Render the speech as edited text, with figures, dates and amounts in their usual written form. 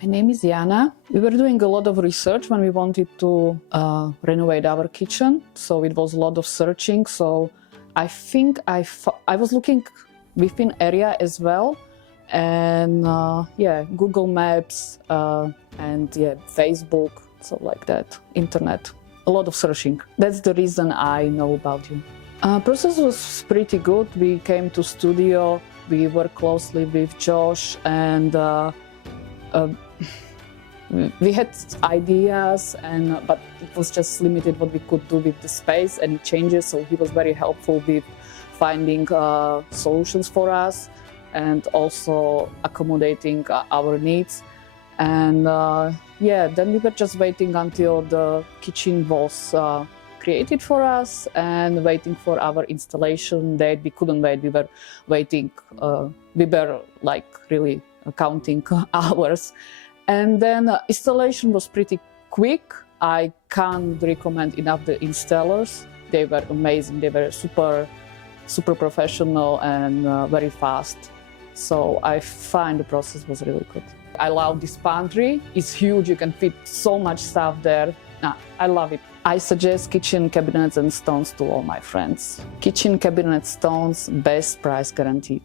My name is Jana. We were doing a lot of research when we wanted to renovate our kitchen, so it was a lot of searching. So I think I was looking within area as well, and Google Maps and Facebook, so like that, internet. A lot of searching. That's the reason I know about you. Process was pretty good. We came to studio. We worked closely with Josh, and we had ideas, but it was just limited what we could do with the space and changes. So he was very helpful with finding solutions for us and also accommodating our needs. And then we were just waiting until the kitchen was created for us and waiting for our installation date. We couldn't wait. We were waiting. We were like really counting hours. And then installation was pretty quick. I can't recommend enough the installers. They were amazing. They were super professional and very fast. So I find the process was really good. I love this pantry. It's huge. You can fit so much stuff there. I love it. I suggest kitchen cabinets and stones to all my friends. Kitchen cabinet stones, best price guaranteed.